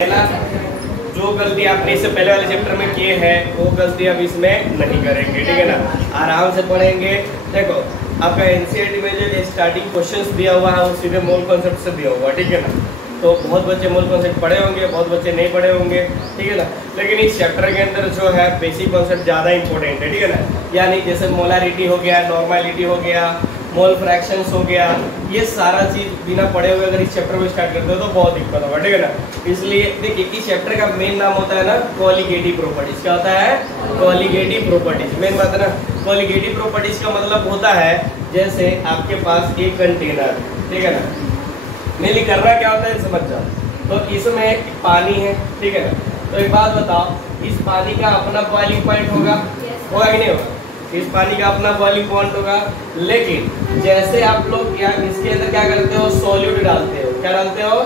पहला जो गलती आपने इससे पहले वाले चैप्टर में किए हैं वो गलती अब इसमें नहीं करेंगे, ठीक है ना। आराम से पढ़ेंगे। देखो आपका एनसीईआरटी में जो स्टार्टिंग क्वेश्चंस दिया हुआ है वो सीधे मोल कॉन्सेप्ट से दिया हुआ है, ठीक है ना। तो बहुत बच्चे मोल कॉन्सेप्ट पढ़े होंगे, बहुत बच्चे नहीं पढ़े होंगे, ठीक है ना। लेकिन इस चैप्टर के अंदर जो है बेसिक कॉन्सेप्ट ज़्यादा इंपॉर्टेंट है, ठीक है ना। यानी जैसे मोलारिटी हो गया, नॉर्मेलिटी हो गया, मोल फ्रैक्शंस हो गया, ये सारा चीज बिना पढ़े हुए अगर इस चैप्टर को स्टार्ट करते हो तो बहुत दिक्कत होगा, ठीक है ना। इसलिए देखिए इस चैप्टर का मेन नाम होता है ना कॉलिगेटिव प्रॉपर्टीज। क्या होता है? Colligative properties. मेन बात है ना, कॉलिगेटिव प्रॉपर्टीज का मतलब होता है जैसे आपके पास एक कंटेनर, ठीक है ना। मेनली करना क्या होता है समझ जाओ। तो इसमें पानी है, ठीक है ना। तो एक बात बताओ, इस पानी का अपना बॉइलिंग पॉइंट होगा कि नहीं होगा? इस पानी का अपना बॉइलिंग पॉइंट होगा। लेकिन जैसे आप लोग यहाँ इसके अंदर क्या करते हो, सॉल्यूट डालते हो। क्या डालते हो?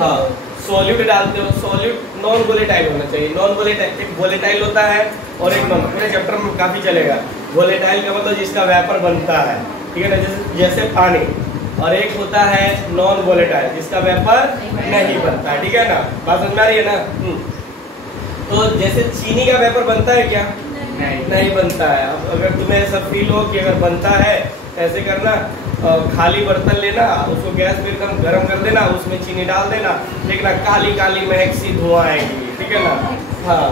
हाँ, सॉल्यूट डालते हो। सॉल्यूट नॉन वोलेटाइल होना चाहिए। नॉन वोलेटाइल, एक वोलेटाइल होता है और एक नॉन। पूरे चैप्टर में काफी चलेगा। वोलेटाइल का मतलब जिसका वेपर बनता है, ठीक है ना, जैसे पानी। और एक होता है नॉन वोलेटाइल जिसका वेपर नहीं बनता है, ठीक है ना। बात समझ में आ रही है ना। तो जैसे चीनी का वेपर बनता है क्या? नहीं बनता है। अब अगर तुम्हें ऐसा फील हो कि अगर बनता है ऐसे करना, खाली बर्तन लेना, उसको गैस पे एकदम गर्म कर देना, उसमें चीनी डाल देना, देखना काली काली महक सी धुआं आएगी, ठीक है ना। हाँ,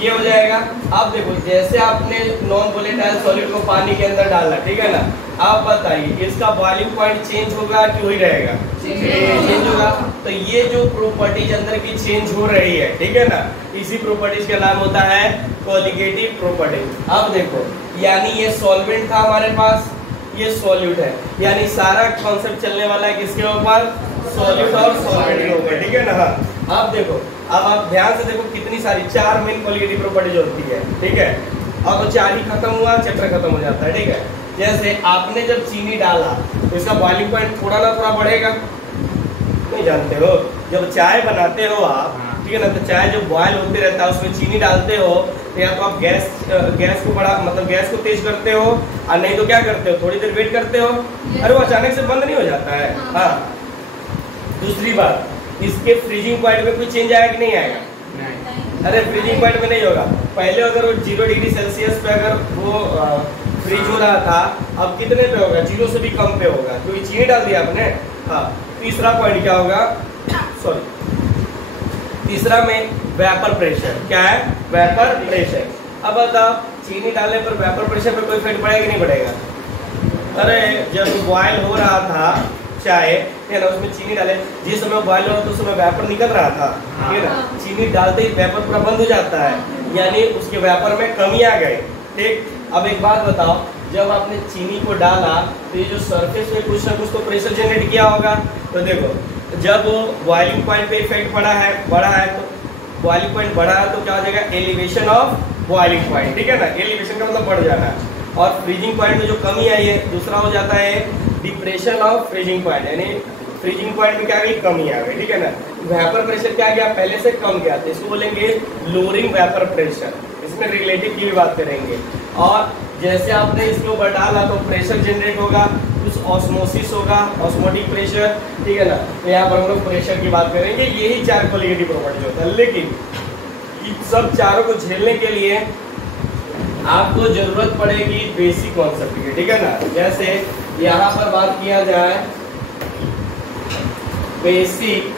ये हो जाएगा। अब देखो जैसे आपने नॉन वोलेटाइल सॉलिड को पानी के अंदर डाला, ठीक है ना। आप बताइए इसका बॉइलिंग पॉइंट चेंज होगा कि वही रहेगा? चेंज होगा। तो ये जो प्रॉपर्टीज अंदर की चेंज हो रही है, ठीक है ना, इसी प्रॉपर्टीज का नाम होता है कॉलिगेटिव प्रॉपर्टीज। अब देखो यानी ये सॉल्वेंट था हमारे पास, ये सॉल्यूट है, यानी सारा कॉन्सेप्ट चलने वाला है किसके ऊपर? सॉल्यूट और सॉल्वेंट के ऊपर, ठीक है ना। अब देखो, अब आप ध्यान से देखो कितनी सारी 4 मेन कॉलिगेटिव प्रॉपर्टीज होती है, ठीक है। अब तो 4 ही खत्म हुआ, चैप्टर खत्म हो जाता है, ठीक है। जैसे आपने जब चीनी डाला तो इसका बॉइलिंग पॉइंट थोड़ा ना थोड़ा बढ़ेगा, नहीं जानते हो? जब चाय बनाते हो आप, ठीक है ना, तो चाय जब बॉयल होते रहता है उसमें चीनी डालते हो तो या तो आप गैस को बड़ा मतलब गैस को तेज करते हो, और नहीं तो क्या करते हो, थोड़ी देर वेट करते हो। अरे वो अचानक से बंद नहीं हो जाता है। हाँ, दूसरी बात, इसके फ्रीजिंग पॉइंट में कोई चेंज आएगा कि नहीं आएगा? नहीं। अरे फ्रीजिंग पॉइंट में नहीं होगा। पहले अगर वो 0 डिग्री सेल्सियस पे अगर वो फ्रीज हो रहा था, अब कितने पे होगा? 0 से भी कम पे होगा, क्योंकि चीनी डाल दिया आपने। हाँ, तीसरा पॉइंट क्या होगा? तीसरा में वेपर प्रेशर। क्या है? Vapour pressure. अब बताओ चीनी डालने पर वेपर प्रेशर पर कोई इफेक्ट पड़ेगा कि नहीं पड़ेगा? अरे जब बॉयल हो रहा था चाय, है ना, उसमें चीनी डाले, जिस समय बॉयल हो रहा था उस समय वेपर निकल रहा था, ठीक है ना। चीनी डालते ही वेपर पूरा बंद हो जाता है, यानी उसके वेपर में कमी आ गई, ठीक। अब एक बात बताओ, जब आपने चीनी को डाला तो ये जो सरफेस में कुछ ना कुछ तो प्रेशर जनरेट किया होगा। तो देखो जब बॉइलिंग पॉइंट पे इफेक्ट बढ़ा है तो बॉइलिंग पॉइंट बढ़ा है तो क्या हो जाएगा? एलिवेशन ऑफ बॉइलिंग पॉइंट, ठीक है ना। एलिवेशन का मतलब बढ़ जाना है। और फ्रीजिंग पॉइंट में जो कमी आई है दूसरा हो जाता है डिप्रेशन ऑफ फ्रीजिंग पॉइंट, यानी फ्रीजिंग पॉइंट में क्या गई? कमी आ गई, ठीक है ना। वेपर प्रेशर क्या गया? पहले से कम गया, तो इसको बोलेंगे लोअरिंग वेपर प्रेशर। इसमें रिलेटिव की भी बात करेंगे। और जैसे आपने इसके ऊपर डाला तो प्रेशर जनरेट होगा, कुछ ऑस्मोसिस होगा, ऑस्मोटिक प्रेशर, ठीक है ना। तो यहाँ पर हम लोग प्रेशर की बात करेंगे। यही 4 कॉलिगेटिव प्रॉपर्टीज होता है। लेकिन इन सब चारों को झेलने के लिए आपको जरूरत पड़ेगी बेसिक कॉन्सेप्ट की, ठीक है ना। जैसे यहाँ पर बात किया जाए बेसिक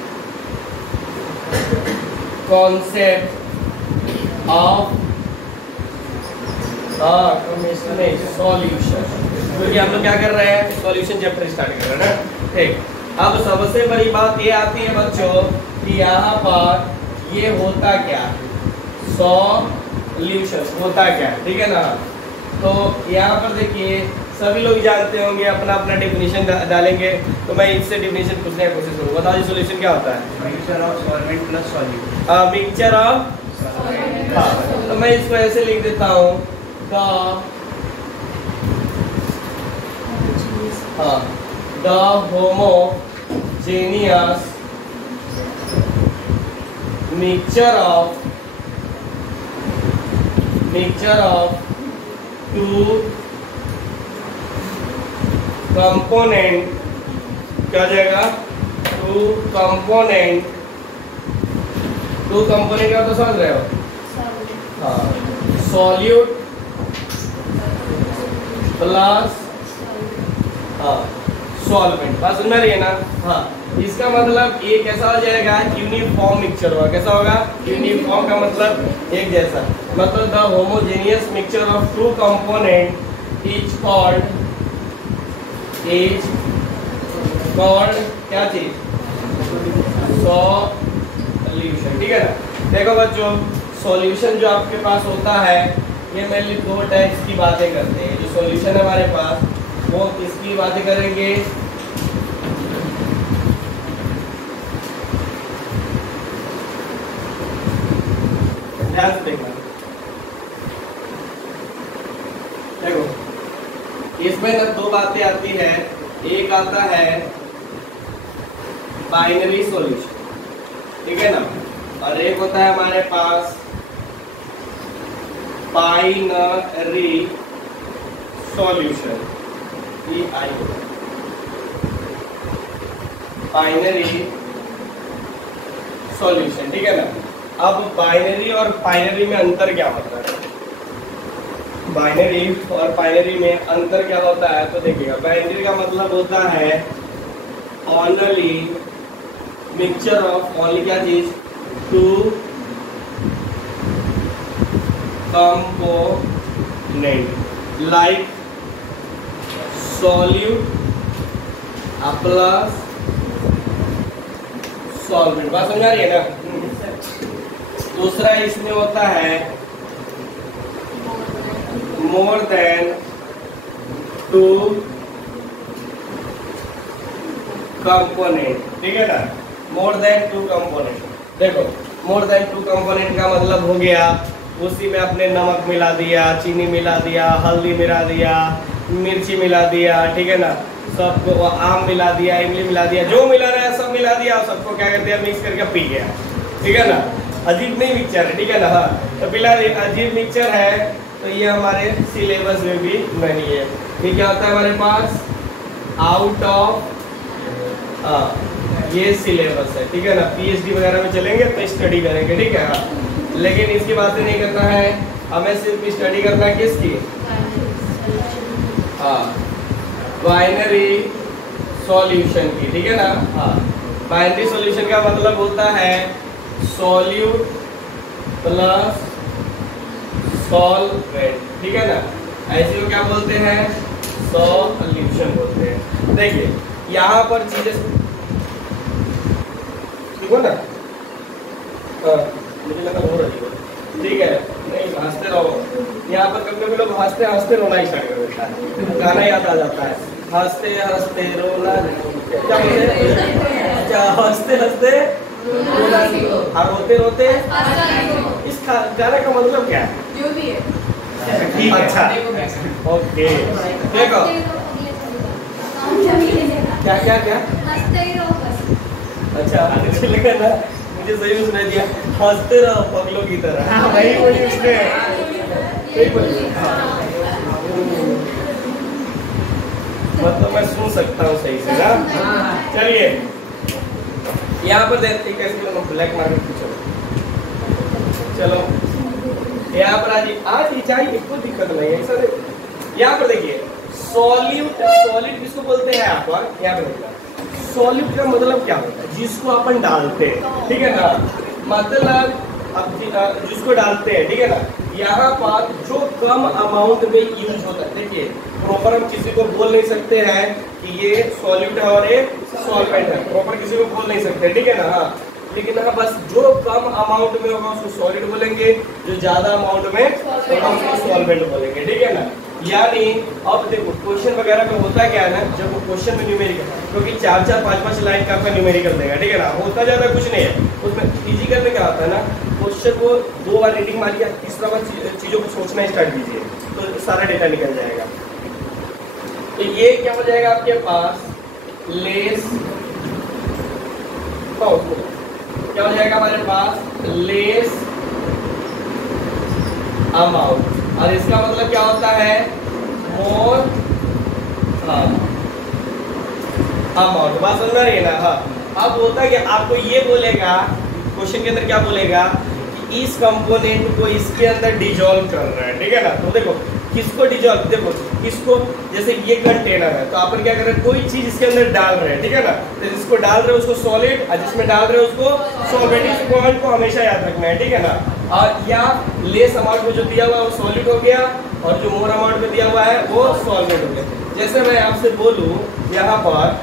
कॉन्सेप्ट ऑफ सॉल्यूशन, क्योंकि हम लोग क्या कर रहे हैं? सॉल्यूशन चैप्टर स्टार्ट कर रहे हैं ना, ठीक। अब सबसे बड़ी बात ये आती है बच्चों कि यहाँ पर ये होता क्या? सॉल्यूशन होता क्या, ठीक है ना। तो यहाँ पर देखिए सभी लोग जानते होंगे, अपना अपना डेफिनेशन डालेंगे, तो मैं इससे डेफिनेशन पूछने की कोशिश करूँ। बताओ जी सॉल्यूशन क्या होता है? Mixture of solvent plus solute. Mixture of, हाँ, तो मैं इसको ऐसे लिख देता हूँ the homogeneous mixture of two component, क्या हो जाएगा? टू कंपोनेंट टू कंपोनेंट का तो समझ रहे हो? हाँ, सॉल्यूट प्लस सॉल्वेंट, बात समझ रही है ना? हाँ, इसका मतलब ये कैसा हो जाएगा? यूनिफॉर्म मिक्सचर होगा। कैसा होगा? यूनिफॉर्म का मतलब एक जैसा, मतलब the homogeneous mixture of two component is called क्या चीज? सॉल्यूशन। ठीक है ना? देखो बच्चों, सॉल्यूशन जो आपके पास होता है ये मेनली दो टाइप्स की बातें करते हैं। जो सॉल्यूशन है हमारे पास वो किसकी बातें करेंगे? ध्यान से देखना। देखो, इसमें ना दो बातें आती है। एक आता है बाइनरी सॉल्यूशन, ठीक है ना, और एक होता है हमारे पास बाइनरी सॉल्यूशन, बाइनरी सॉल्यूशन। ठीक है ना? अब बाइनरी और बाइनरी में अंतर क्या होता है? बाइनरी और बाइनरी में अंतर क्या होता है? तो देखिएगा, बाइनरी का मतलब होता है ओनली मिक्सचर ऑफ ओनली क्या चीज? Two component like solute plus solvent. बात समझ आ रही है ना? दूसरा इसमें होता है मोर देन टू कंपोनेंट। ठीक है ना? More than two component. देखो, मोर देन टू कंपोनेंट का मतलब हो गया उसी में आपने नमक मिला दिया, चीनी मिला दिया, हल्दी मिला दिया, मिर्ची मिला दिया, ठीक है ना, सबको आम मिला दिया, इमली मिला दिया, जो मिला रहा है सब मिला दिया, सबको क्या करते हैं? मिक्स करके पी गया। ठीक है ना? अजीब नहीं मिक्सचर है, ठीक है ना? हाँ, तो फिलहाल अजीब मिक्सचर है तो ये हमारे सिलेबस में भी नहीं है। ये क्या होता है हमारे पास? आउट ऑफ ये सिलेबस है। ठीक है ना? पीएचडी वगैरह में चलेंगे तो स्टडी करेंगे, ठीक है? हाँ, लेकिन इसकी बातें नहीं करना है हमें, सिर्फ स्टडी करना है किसकी? हाँ, बाइनरी सॉल्यूशन की। ठीक है ना? हाँ, बाइनरी सॉल्यूशन का मतलब होता है सॉल्यूट प्लस सॉल्वेंट। ठीक है ना? ऐसे को क्या बोलते हैं? सॉल्यूशन बोलते हैं। देखिए, यहाँ पर चीजें ठीक हो ना? मुझे लगा हो रही है, ठीक है, नहीं हंसते रहो। यहाँ पर कभी कभी लोग हंसते हंसते रोना स्टार्ट कर देता है, गाना याद आ जाता है, हंसते हंसते रोना। क्या बोलते हैं? क्या हंसते हंसते रोना, और रोते रोते? इस गाने का मतलब क्या है? जो भी है, ठीक है, अच्छा, ओके। देखो क्या क्या क्या? अच्छा, मुझे लगा ना, मुझे सही में सुनाई दिया, हंसते रहो पगलों की तरह। वही बोली उसने, सही बोली। मतलब मैं सुन सकता हूँ सही से ना? चलिए, यहाँ पर देखते कैसे ब्लैक मार्केट पूछो। चलो, यहाँ पर आज चाहिए, कोई दिक्कत नहीं है सर। यहाँ पर देखिए, सॉल्यूट, सॉलिड किसको बोलते हैं? आप यहाँ पर देखिए, सॉल्यूट का मतलब क्या होता है? जिसको अपन डालते हैं, ठीक है ना, मतलब अब जिसको डालते हैं, ठीक है ना, यहाँ पर जो कम अमाउंट में यूज होता है। देखिए, प्रॉपर हम किसी को बोल नहीं सकते हैं कि ये सॉल्यूट है और ये सॉल्वेंट है, प्रॉपर किसी को बोल नहीं सकते, ठीक है ना? हाँ, लेकिन हाँ, बस जो कम अमाउंट में होगा उसको सॉलिड बोलेंगे, जो ज्यादा अमाउंट में होगा उसको सॉल्वेंट बोलेंगे, ठीक है ना? यानी अब देखो, क्वेश्चन वगैरह में होता क्या है ना, जब क्वेश्चन में न्यूमेरिकल, क्योंकि 4-4, 5-5 लाइन का आपका न्यूमेरिकल देगा, ठीक है ना, होता ज्यादा कुछ नहीं है उसमें। फिजिकल में क्या होता है ना, क्वेश्चन को 2 बार रीडिंग मारिए, तीसरा बार चीजों को सोचना स्टार्ट कीजिए तो सारा डेटा निकल जाएगा। तो ये क्या हो जाएगा आपके पास? लेस, क्या हो जाएगा हमारे पास? लेस अमाउंट, और इसका मतलब क्या होता है? More amount. बात समझ रही है ना? हाँ, अब होता है कि आपको ये बोलेगा क्वेश्चन के अंदर क्या बोलेगा कि इस कंपोनेंट को इसके अंदर डिजोल्व कर रहा है, ठीक है ना। तो देखो किसको डिजोल्व, देखो किसको, जैसे ये कंटेनर है तो अपन क्या कर रहे हैं, कोई चीज इसके अंदर डाल रहे हैं, ठीक है ना। तो जिसको डाल रहे हैं उसको सॉलिड और जिसमें डाल रहे हैं उसको सॉल्वेंट। इस पॉइंट को हमेशा याद रखना है, ठीक है ना। और या लेस अमाउंट में जो दिया हुआ है वो सॉलिड हो गया और जो मोर अमाउंट में दिया हुआ है वो सॉल्वेंट हो गया। जैसे मैं आपसे बोलूं यहाँ पर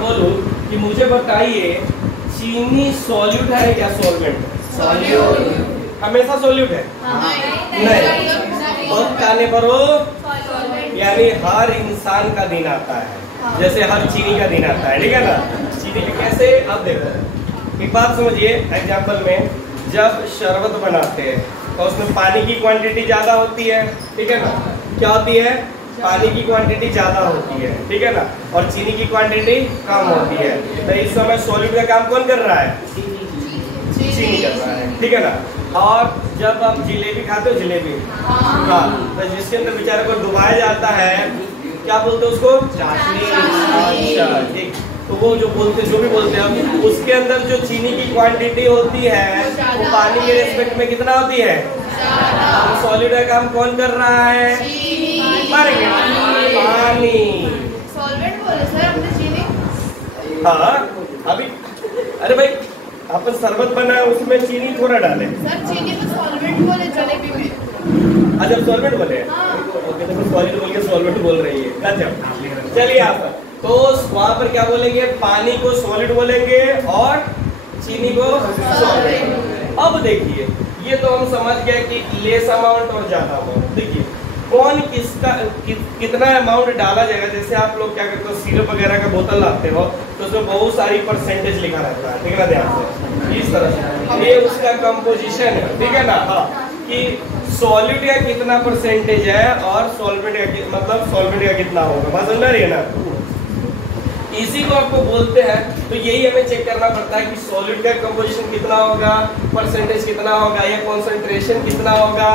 बोलूं कि मुझे बताइए चीनी सॉल्यूट है या सॉल्वेंट? सॉल्यूट। हमेशा सॉल्यूट है? नहीं। वक्त आने पर वो यानी हर इंसान का दिन आता है, जैसे हर चीनी का दिन आता है, ठीक है ना। चीनी का कैसे, अब देखो एक बात समझिए। एग्जाम्पल में जब शरबत बनाते हैं तो उसमें पानी की क्वांटिटी ज्यादा होती है, ठीक है ना। क्या होती है? पानी की क्वांटिटी ज्यादा होती है, ठीक है ना, और चीनी की क्वांटिटी कम होती है। तो इस समय सॉल्यूट का काम कौन कर रहा है? चीनी कर रहा है, ठीक है ना। और जब आप जिलेबी खाते हो, जिलेबी, हाँ, तो जिसके अंदर बेचारे को डुबाया जाता है, क्या बोलते हैं उसको? चाशनी। अच्छा, ठीक। तो वो जो भी बोलते हैं, उसके अंदर जो चीनी की क्वांटिटी होती है वो पानी के रिस्पेक्ट में कितना होती है? तो सॉलिड का काम कौन कर रहा है? पानी। सॉल्वेंट बोले सर हमने, चीनी। हाँ, अभी अरे भाई अपन शरबत बना है उसमें चीनी थोड़ा डाले सर, चीनी में सॉल्वेंट बोले जलेबी में। अच्छा सॉल्वेंट बोले? हाँ। ओके, तो सॉलिड बोल के सॉल्वेंट बोल रही है। अच्छा चलिए आप तो वहाँ पर क्या बोलेंगे? पानी को सॉलिड बोलेंगे और चीनी को सॉल्वेंट। अब देखिए ये तो हम समझ गए कि लेस अमाउंट और ज्यादा अमाउंट। देखिए कौन किसका कितना अमाउंट डाला जाएगा। जैसे आप लोग क्या करते हो, सिरप वगैरह का बोतल लाते हो तो उसमें बहुत सारी परसेंटेज लिखा रहता है, ठीक है ना, ध्यान से इस तरह से ये उसका कंपोजिशन है, ठीक है ना। हाँ, कि सॉलिड का कितना परसेंटेज है और सॉल्वेंट का मतलब सॉल्वेंट का कितना होगा, बात समझ रही है ना। इसी को आपको बोलते हैं। तो यही हमें चेक करना पड़ता है कि सॉलिड का कंपोजिशन कितना होगा, परसेंटेज कितना होगा, या कॉन्सेंट्रेशन कितना होगा,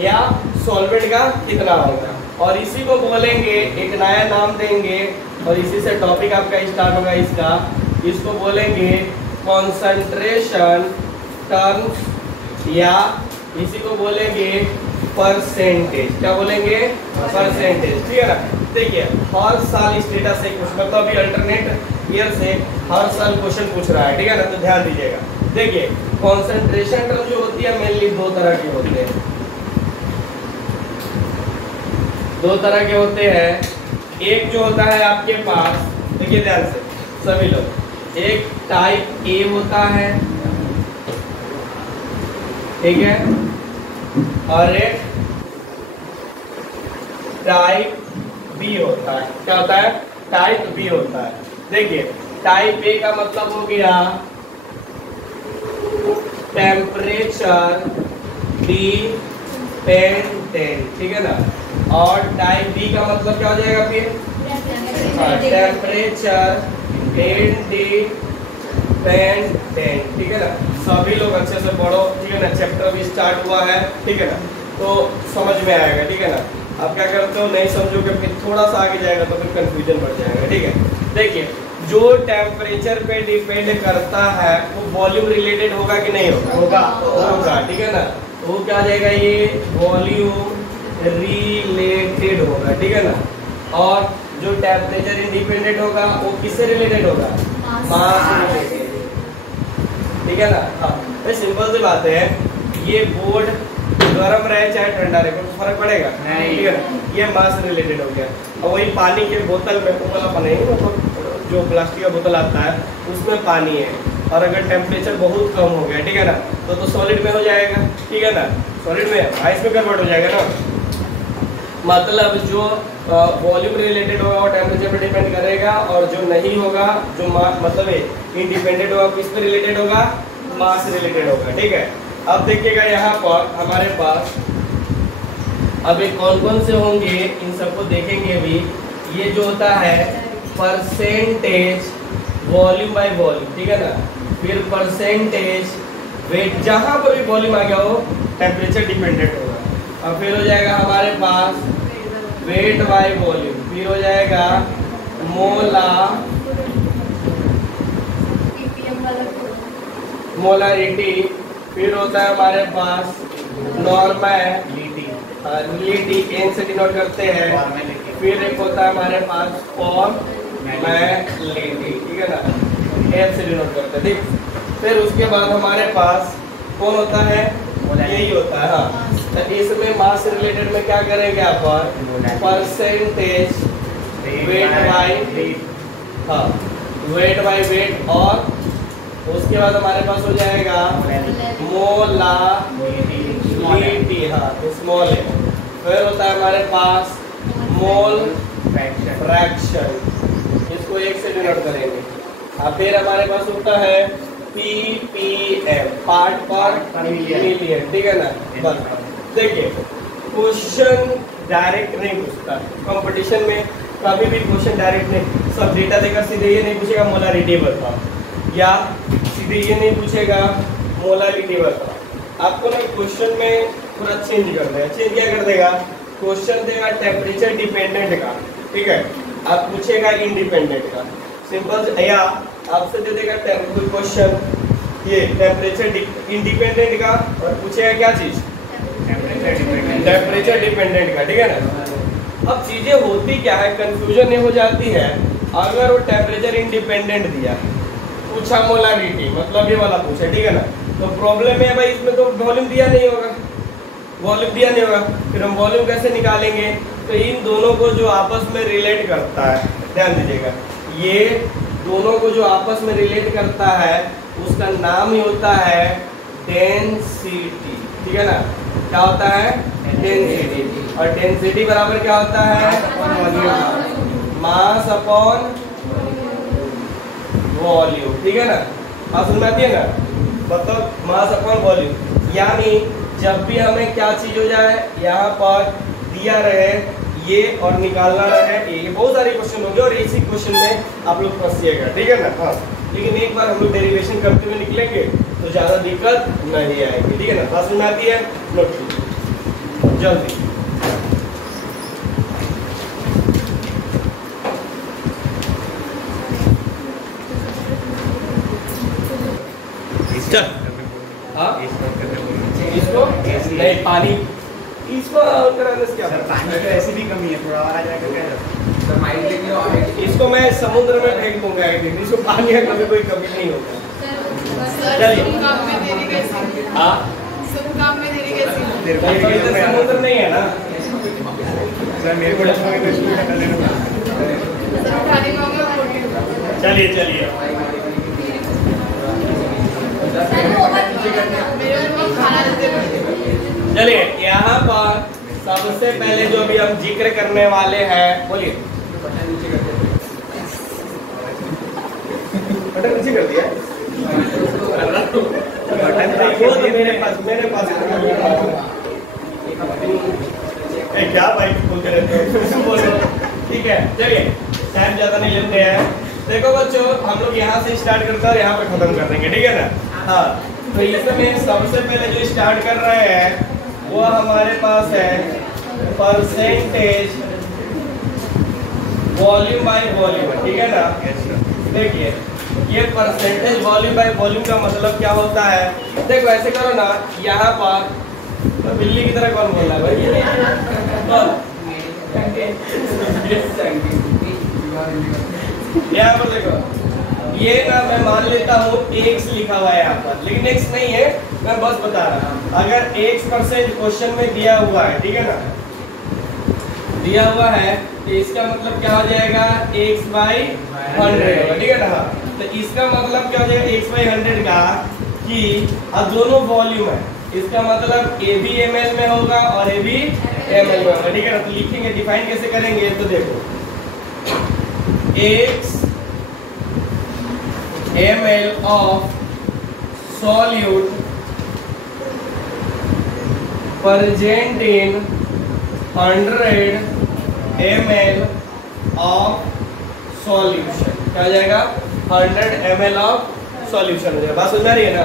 या सॉल्वेंट का कितना होगा। और इसी को बोलेंगे, एक नया नाम देंगे और इसी से टॉपिक आपका स्टार्ट होगा इसका। इसको बोलेंगे कॉन्सेंट्रेशन टर्म्स, या इसी को बोलेंगे परसेंटेज। क्या बोलेंगे? परसेंटेज, ठीक है ना। देखिए हर साल स्टेटस से कुछ मतलब अभी अल्टरनेट ईयर से हर साल क्वेश्चन पूछ रहा है, ठीक है ना, तो ध्यान दीजिएगा। देखिए कॉन्सेंट्रेशन टर्म जो होती है मेनली दो तरह के होते हैं, दो तरह के होते हैं। एक जो होता है आपके पास, देखिए ध्यान से सभी लोग, एक टाइप ए होता है, ठीक है, और एक टाइप बी होता है। क्या होता है? टाइप बी होता है। देखिए टाइप ए का मतलब हो गया टेम्परेचर डिपेंडेंट, ठीक है ना। और टाइप बी का मतलब क्या हो जाएगा फिर? टेम्परेचर इंडिपेंडेंट, ठीक है ना। सभी लोग अच्छे से पढ़ो, ठीक है ना, चैप्टर भी स्टार्ट हुआ है, ठीक है ना, तो समझ में आएगा, ठीक है ना। आप क्या करते हो, नहीं समझोगे फिर थोड़ा सा आगे जाएगा तो फिर कंफ्यूजन बढ़ जाएगा, ठीक है। देखिए जो टेम्परेचर पे डिपेंड करता है वो वॉल्यूम रिलेटेड होगा कि नहीं होगा? होगा, ठीक है ना। तो वो क्या आ जाएगा, ये वॉल्यूम रिलेटेड होगा, ठीक है ना। और जो टेम्परेचर इंडिपेंडेंट होगा वो किससे रिलेटेड होगा? मास रिलेटेड, ठीक है ना। हाँ, सिंपल सी बात है, ये बोर्ड गर्म रहे चाहे ठंडा रहे कोई फर्क पड़ेगा नहीं, ठीक है ना। ये मास रिलेटेड हो गया। और वही पानी के बोतल में जो प्लास्टिक का बोतल आता है उसमें पानी है, और अगर टेम्परेचर बहुत कम हो गया, ठीक है ना, तो सॉलिड में हो जाएगा, ठीक है ना, सॉलिड में आइस में कन्वर्ट हो जाएगा ना। मतलब जो वॉल्यूम रिलेटेड होगा वो टेम्परेचर पे डिपेंड करेगा, और जो नहीं होगा, जो मतलब इंडिपेंडेंट होगा, किस पे रिलेटेड होगा? मास रिलेटेड होगा, ठीक है। अब देखिएगा यहाँ पर हमारे पास अभी कौन कौन से होंगे, इन सबको देखेंगे भी। ये जो होता है परसेंटेज वॉल्यूम बाय वॉल्यूम, ठीक है ना। फिर परसेंटेज वेट, जहाँ पर भी वॉल्यूम आ गया हो टेम्परेचर डिपेंडेंट होगा। और फिर हो जाएगा हमारे पास वेट बाय वॉल्यूम, फिर हो जाएगा मोला मोलारिटी, फिर होता है हमारे पास नॉर्मैलिटी, एन से डिनोट करते हैं, फिर एक होता है हमारे पास फॉर्मैलिटी, ठीक है ना, एन से डिनोट करते हैं, ठीक। फिर उसके बाद हमारे पास कौन होता है, यही होता है, हाँ। तो इसमें मास से रिलेटेड में क्या करेंगे आप, परसेंटेज वेट बाय वेट, हाँ, वेट बाय वेट, और उसके बाद हमारे पास हो जाएगा मोलारिटी, हाँ, स्मॉल है। फिर होता है हमारे पास मोल फ्रैक्शन, इसको एक से डिनोट करेंगे। अब फिर हमारे पास होता है ppm, पार्ट पर मिलियन, ठीक है ना। बस देखिए, क्वेश्चन डायरेक्ट नहीं पूछता कंपटीशन में, कभी भी क्वेश्चन डायरेक्ट नहीं, सब डेटा देकर सीधे ये नहीं पूछेगा मोलारिटी बताओ, या सीधे ये नहीं पूछेगा मोलारिटी बताओ। आपको ना क्वेश्चन में थोड़ा चेंज करना है। चेंज क्या कर देगा, क्वेश्चन देगा टेम्परेचर डिपेंडेंट का, ठीक है, आप पूछेगा इंडिपेंडेंट का, सिंपल, या आपसे दे देगा क्वेश्चन ये टेम्परेचर इंडिपेंडेंट का, और पूछेगा क्या चीज, टेम्परेचर डिपेंडेंट का, ठीक है ना। अब चीजें होती क्या है, कंफ्यूजन ये हो जाती है, अगर वो टेम्परेचर इंडिपेंडेंट दिया, पूछा मोलारिटी, मतलब ये वाला पूछा, ठीक है ना, तो प्रॉब्लम है भाई, इसमें तो वॉल्यूम दिया नहीं होगा, वॉल्यूम दिया नहीं होगा, फिर हम वॉल्यूम कैसे निकालेंगे। तो इन दोनों को जो आपस में रिलेट करता है, ध्यान दीजिएगा, ये दोनों को जो आपस में रिलेट करता है उसका नाम ही होता है डेंसिटी, ठीक है ना। क्या होता है, डेंसिटी, और डेंसिटी बराबर क्या होता है, मास अपॉन वॉल्यूम, ठीक है ना। आप समझ में आती है ना, मतलब मास अपॉन वॉल्यूम, यानी जब भी हमें क्या चीज हो जाए, यहाँ पर दिया रहे ये और निकालना रहे, ये बहुत सारे क्वेश्चन होंगे और इसी क्वेश्चन में आप लोग फंसिएगा, ठीक है ना। हाँ, लेकिन एक बार हम लोग डेरिवेशन करते हुए निकलेंगे तो ज्यादा दिक्कत नहीं आएगी, ठीक है ना। बात समझ में आती है, नोट जल्दी। इसको नहीं, पानी इसको कराने से क्या पानी तो ऐसी भी कमी है, थोड़ा और आ जाएगा क्या सर, माइंड लेके लो। इसको मैं समुद्र में फेंक दूंगा, इसको पानी का कभी कोई कमी नहीं होता। समुद्र नहीं है ना सर, मेरे को चलिए चलिए, चलिए यहाँ पर सबसे पहले जो भी हम जिक्र करने वाले हैं, बोलिए। बटन नीचे कर दिया, मेरे पास क्या बाइक खोलते रहते हो, बोलो, ठीक है। चलिए, टाइम ज्यादा नहीं लेते हैं। देखो बच्चों, हम लोग यहाँ से स्टार्ट करते हैं और यहाँ पे खत्म कर देंगे, ठीक है ना। हाँ, तो इसमें सबसे पहले जो स्टार्ट कर रहे हैं वो हमारे पास है परसेंटेज वॉल्यूम बाय वॉल्यूम, ठीक है ना। देखिए, ये परसेंटेज वॉल्यूम बाय वॉल्यूम का मतलब क्या होता है, देखो ऐसे करो ना, यहाँ पर तो बिल्ली की तरह कौन बोल रहा है भाई, यहाँ पर देखो, ये ना मैं मान लेता हूँ x लिखा हुआ है यहाँ पर, लेकिन x नहीं है, मैं बस बता रहा हूँ। अगर x% क्वेश्चन में दिया हुआ है, ठीक है ना, दिया हुआ है, तो इसका मतलब क्या हो जाएगा, x/100 होगा, ठीक है ना। तो इसका मतलब क्या हो जाएगा x/100 का, कि अब दोनों वॉल्यूम है, इसका मतलब a भी ml में होगा और a भी ml में होगा, ठीक है ना। तो लिखेंगे, डिफाइन कैसे करेंगे, तो देखो x ml of solute present in 100 ml of solution, क्या हो जाएगा, 100 ml of solution हो जाएगा। बात समझ आ रही है ना।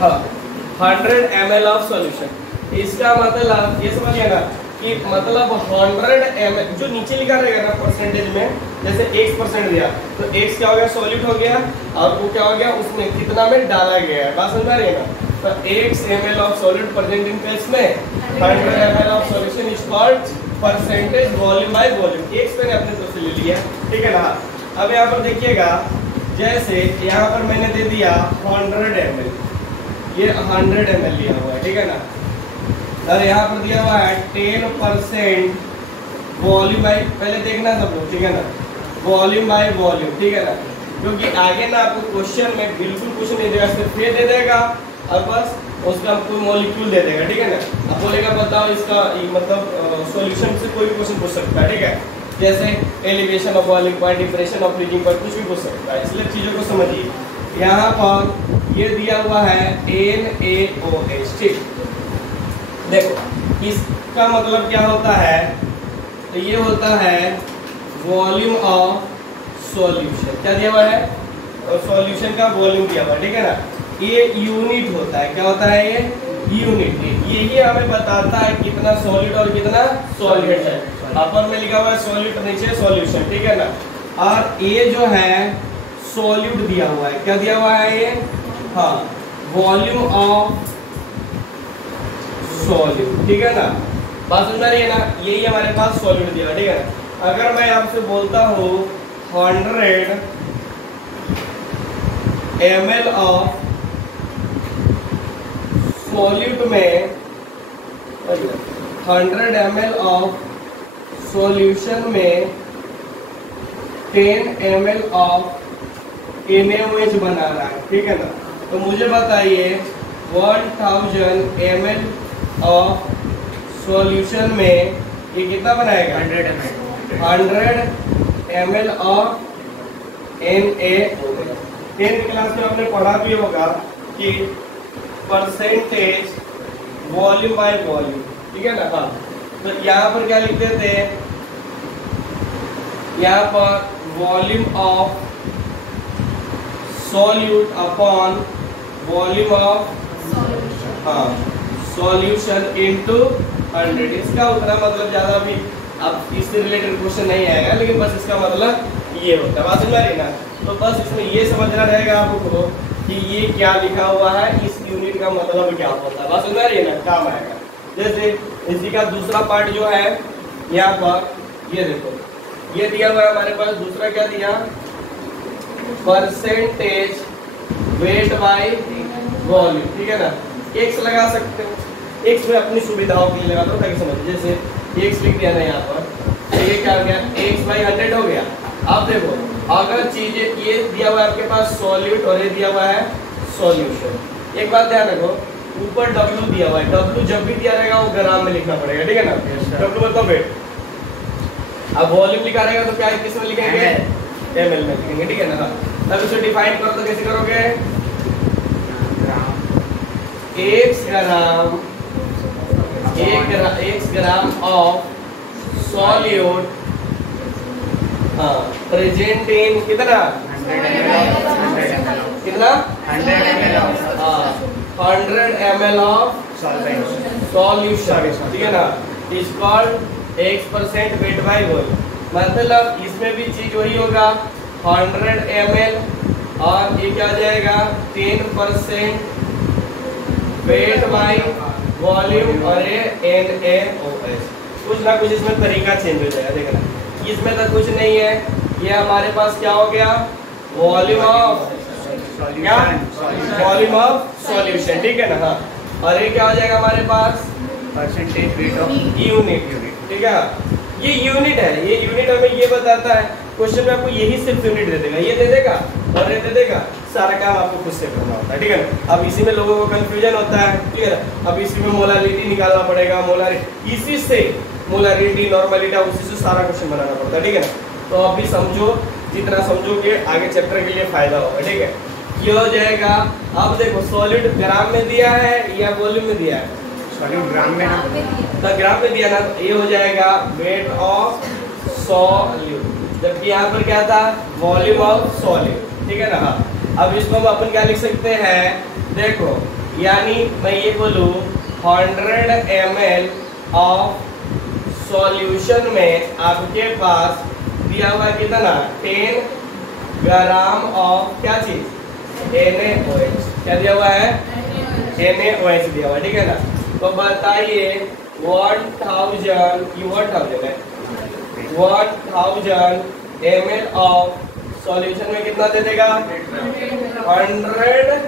हाँ, 100 ml of solution, इसका मतलब ये समझिए ना, कि मतलब 100 ml जो नीचे लिखा रहेगा ना परसेंटेज में, जैसे x% दिया तो x क्या हो गया, सॉल्यूट हो गया, और वो क्या हो गया, उसमें कितना में डाला गया है, बात समझ आ रही है ना। तो x ml of solute present in case में 100 ml of solution is called percentage volume by volume. x मैंने अपने तरफ से ले लिया, ठीक है ना। अब यहाँ पर देखिएगा, जैसे यहाँ पर मैंने दे दिया 100 ml, ये 100 ml लिया हुआ है, ठीक है ना। और यहाँ पर दिया हुआ है 10% वॉल्यूम बाय, पहले देखना सब लोग, ठीक है ना, वॉल्यूम बाय वॉल्यूम, ठीक है ना। क्योंकि आगे ना आपको क्वेश्चन में बिल्कुल कुछ नहीं देगा, सिर्फ ये दे देगा और बस उसका कोई मॉलिक्यूल दे देगा, ठीक है ना। अब बोलेगा बताओ इसका मतलब सॉल्यूशन से कोई क्वेश्चन पूछ सकता है, ठीक है, जैसे elevation of boiling point, depression of freezing point, कुछ भी पूछ सकता है। इसलिए चीजों को समझिए। यहाँ पर ये दिया हुआ है NaOH, ठीक। देखो इसका मतलब क्या होता है, तो ये होता है वॉल्यूम ऑफ सॉल्यूशन। क्या दिया हुआ है, सॉल्यूशन का वॉल्यूम दिया हुआ है, ठीक है ना। ये यूनिट होता है, क्या होता है, ये यूनिट। यही हमें बताता है कितना सॉलिड और कितना सॉल्यूट है। अपर में लिखा हुआ है सॉलिड, नीचे सॉल्यूशन, ठीक है ना। और ये जो है सॉल्यूट दिया हुआ है, क्या दिया हुआ है ये, हाँ, वॉल्यूम ऑफ सॉल्यूट, ठीक है ना। बात समझ आ रही है ना, यही हमारे पास सॉल्यूट दिया, ठीक है ना। अगर मैं आपसे बोलता हूँ 100 ml ऑफ सॉल्यूट में, 100 ml ऑफ सॉल्यूशन में 10 ml ऑफ NaOH बना रहा है, ठीक है ना। तो मुझे बताइए 1000 ml ऑफ सॉल्यूशन में ये कितना बनाएगा, 100 ml of NaOH। 10th class में आपने पढ़ा भी होगा कि परसेंटेज वॉल्यूम बाय वॉल्यूम, ठीक है ना। हाँ, तो यहाँ पर क्या लिखते थे, यहाँ पर volume of solute upon volume of, हाँ, सॉल्यूशन इनटू 100। इसका उतना मतलब ज्यादा भी अब इससे रिलेटेड क्वेश्चन नहीं आएगा, लेकिन बस इसका मतलब ये होता है, बात समझ रही ना। तो बस इसमें ये समझना रहेगा आपको कि ये क्या लिखा हुआ है, इस यूनिट का मतलब क्या होता है, बात समझ रही है ना, काम आएगा। जैसे इसी का दूसरा पार्ट जो है यहाँ पर, ये देखो, ये दिया हुआ है हमारे पास, दूसरा क्या दिया, परसेंटेज वेट बाय वॉल्यूम, ठीक है ना। x लगा सकते हो, x में अपनी सुविधाओं के लिए लगा दो ताकि समझ, जैसे x लिख दिया ना यहाँ पर, तो ये क्या हो गया, x/100 हो गया। अब देखो अगर चीजें ये दिया हुआ है आपके पास सॉल्यूट और ये दिया हुआ है सॉल्यूशन, एक बात ध्यान रखो, ऊपर W दिया हुआ है, W जब भी दिया रहेगा वो ग्राम में लिखना पड़ेगा, ठीक है ना। W मतलब वेट। अब वॉल्यूम लिखा रहेगा तो क्या किस में लिखेंगे, ml में लिखेंगे, ठीक है ना। अब इसे डिफाइन करो तो कैसे करोगे, 1 ग्राम ऑफ सॉल्यूट, हाँ, प्रेजेंट इन कितना, 100 ml ऑफ सॉल्यूशन, ठीक है ना, is called x% weight by volume. मतलब इसमें भी चीज वही होगा, 100 ml और ये क्या आ जाएगा, 10% वेट बाय वॉल्यूम और ये NaOH। कुछ ना कुछ इसमें तरीका चेंज हो जाएगा, देखना। इसमें तो कुछ नहीं है, ये हमारे पास क्या हो गया, वॉल्यूम ऑफ, क्या, वॉल्यूम ऑफ सॉल्यूशन, ठीक है ना। हाँ, और ये क्या हो जाएगा हमारे पास, परसेंटेज वेट ऑफ यूनिट, ठीक है। ये यूनिट है, ये यूनिट हमें ये बताता है, क्वेश्चन में आपको यही सिर्फ यूनिट दे देगा, ये दे देगा और ये दे देगा, सारा काम आपको खुद से करना होता है, ठीक है ना। अब इसी में लोगों को कंफ्यूजन होता है, ठीक है ना। अब इसी में मोलारिटी निकालना पड़ेगा, मोलारिटी, इसी से मोलारिटी, नॉर्मलिटी, उसी से सारा क्वेश्चन बनाना पड़ता है, ठीक है ना। तो अभी समझो, जितना समझोगे आगे चैप्टर के लिए फायदा होगा, ठीक है। ये हो जाएगा। अब देखो सॉलिड ग्राम में दिया है या वॉल्यूम में दिया है, सॉल्यूट ग्राम में ना, तो ग्राम में दिया ना, तो ये हो जाएगा वेट ऑफ सॉल्यूट, जबकि यहाँ पर क्या था, वॉल्यूम ऑफ सॉल्यूट, ठीक है ना। हाँ, अब इसको हम अपन क्या लिख सकते हैं, देखो, यानी मैं ये बोलूँ 100 ml ऑफ सॉल्यूशन में आपके पास दिया हुआ है कितना 10 ग्राम ऑफ क्या चीज NaOH, क्या दिया हुआ है NaOH दिया हुआ है, ठीक है ना। तो बताइए 1000 ml ऑफ सॉल्यूशन में कितना दे देगा 100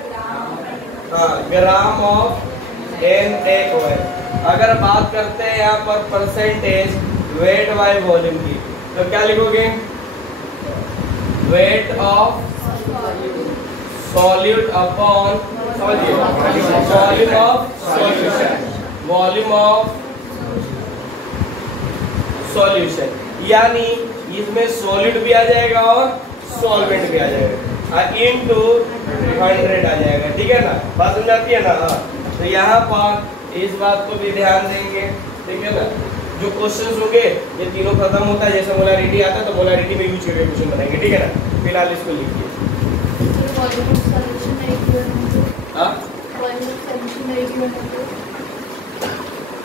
ग्राम ऑफ NaOH। अगर बात करते हैं यहाँ पर परसेंटेज वेट बाय वॉल्यूम की, तो क्या लिखोगे weight of solute upon volume of solution, यानी इसमें सॉलिड भी आ जाएगा और सॉल्वेंट भी आ जाएगा इनटू 100 आ जाएगा, ठीक है ना। बात समझ आती है ना। तो यहाँ पर इस बात को भी ध्यान देंगे, ठीक है ना। जो क्वेश्चंस होंगे ये तीनों खत्म होता है, जैसे मोलारिटी आता है तो मोलारिटी में यूज करके क्वेश्चन बनाएंगे, ठीक है ना। फिलहाल इसको लिखिए।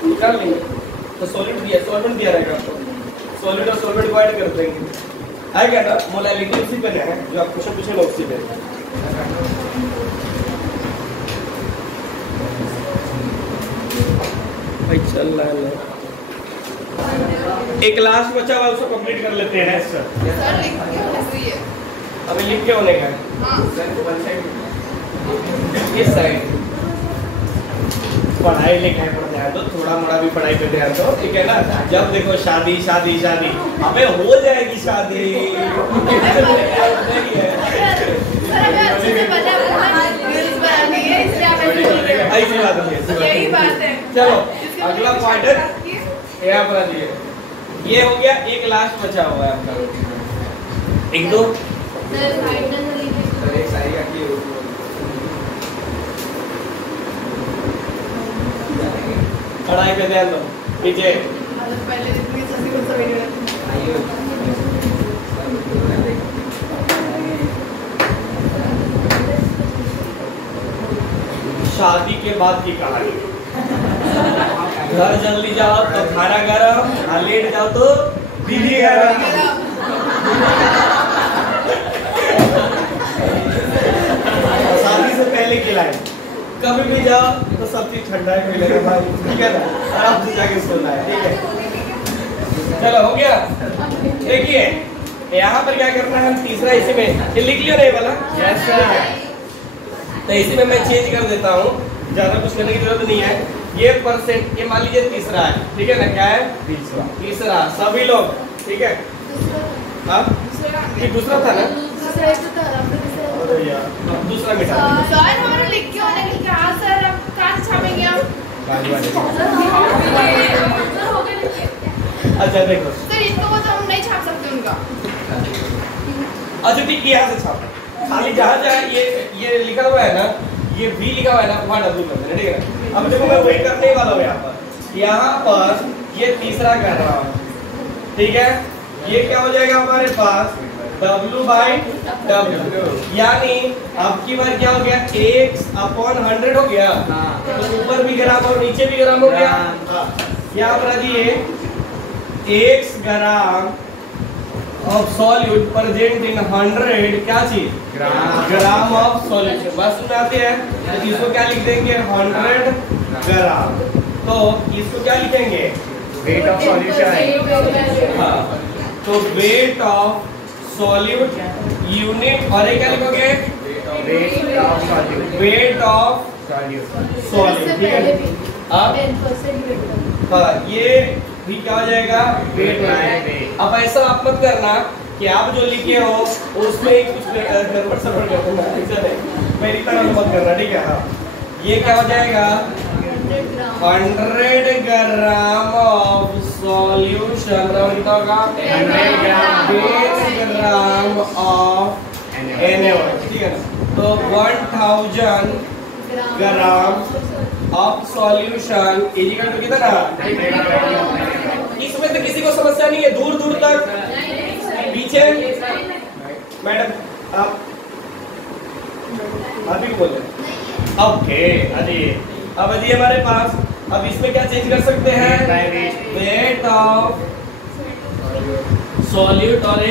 निकाल लेंगे तो सॉलिड दिया सॉल्वेंट दिया रहेगा आपको, सॉलिड और सॉल्वेंट को ऐड कर देंगे, आएगा ना। मोलारिटी उसी पे है जो आप क्वेश्चन पूछे ना उसी पे। भाई चल रहा है, एक लास्ट बचा हुआ उसको कंप्लीट कर लेते हैं सर। सर लिख के होना चाहिए। अभी लिख के होने का है। हाँ इस साइड पढ़ाई लिखाई पर ध्यान दो, थोड़ा मोड़ा भी पढ़ाई पे ध्यान दो, ठीक है ना। जब देखो शादी शादी शादी, अबे हो जाएगी शादी। ऐसी बात है, यही बात है। चलो अगला पॉइंट यहाँ पर आ जाइए। ये हो गया, एक लास्ट बचा हुआ है आपका, एक दो पढ़ाई पे ध्यान दो। पीछे पहले जितनी जल्दी कौन सा वीडियो शादी के बाद की कहानी, घर जल्दी जाओ तो खाना गरम, लेट जाओ तो बीवी गरम। शादी से पहले की लाइन, कभी भी जाओ तो सब चीज ठंडा मिलेगा भाई, ठीक है ना। आराम से जाके सोना है, ठीक है। चलो हो गया। देखिए यहाँ पर क्या करना है, हम तीसरा इसी में ये लिख लियो नहीं वाला, यस सर। तो इसी में मैं चेंज कर देता हूँ, ज्यादा कुछ करने की जरूरत नहीं है। ये परसेंट, ये मान लीजिए तीसरा है, ठीक है ना। क्या है तीसरा सभी लोग, ठीक है। हाँ ये दूसरा था ना, अरे यार अब दूसरा मिटा। सर हमारा लिख के होने की क्या सर, अब कहाँ से छापेंगे हम? अच्छा देखो सर इनको वो तो हम नहीं छाप सकते उनका। अच्छा ठीक है, यहाँ से छापो खाली जहाँ जहाँ ये लिखा हुआ है ना, ये भी लिखा हुआ है ना, वहाँ डब्ल्यू कर देना, ठीक है। अब देखो मैं वही करने वाला हूँ यहाँ पर ये तीसरा कर रहा हूँ, ठीक है। ये क्या हो जाएगा हमारे पास W/W, यानी अब की बार क्या हो गया X/100 हो गया, तो ऊपर भी ग्राम और नीचे भी ग्राम हो गया। यहाँ पर दिए X gram of solute present in 100 क्या चीज ग्राम ऑफ सॉल्यूशन। बस सुनाते हैं तो इसको क्या लिख देंगे 100 ग्राम, तो इसको क्या लिखेंगे वेट ऑफ सॉल्यूशन। हाँ तो वेट ऑफ सॉल्यूट यूनिट, और ये क्या लिखोगे वेट ऑफ सॉल्यूट, ठीक है। हाँ ये भी क्या हो जाएगा वेट। अब ऐसा आप मत करना कि आप जो लिखे हो उसमें ही कुछ गड़बड़ सड़बड़ कर देना, ऐसा नहीं, मेरी तरह मत करना, ठीक है। हाँ ये क्या हो जाएगा 100 gram of solution, 100 gram of NaOH, ठीक है ना। तो 1000 gram of solution equal to कितना। इसमें तो किसी को समस्या नहीं है, दूर दूर तक। पीछे मैडम आप अभी बोले ओके। अरे अब जी हमारे पास अब इसमें क्या चेंज कर सकते हैं? वेट ऑफ सॉल्यूट और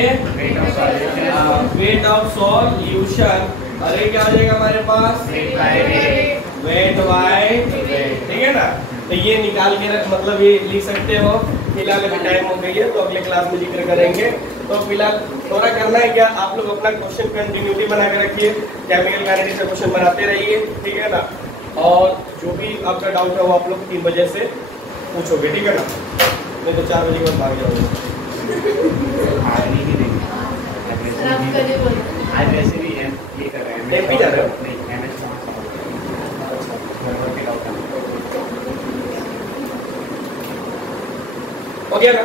वेट ऑफ सॉल्यूशन। अरे क्या हो जाएगा हमारे पास? वेट बाय वेट, ठीक है ना। तो ये निकाल के मतलब ये लिख सकते हो। फिलहाल अभी टाइम हो गई है तो अगले क्लास में जिक्र करेंगे। तो फिलहाल थोड़ा करना है क्या, आप लोग अपना क्वेश्चन कंटिन्यूटी बना के रखिए, केमिकल काइनेटिक्स से क्वेश्चन बनाते रहिए, ठीक है ना। और जो भी आपका डाउट है वो आप लोग 3 बजे से पूछोगे, ठीक है ना। नहीं तो 4 बजे के बाद भाग जाओगे। आज वैसे भी ये कर रहे हैं, MP जा रहे हो? नहीं MS हो गया ना?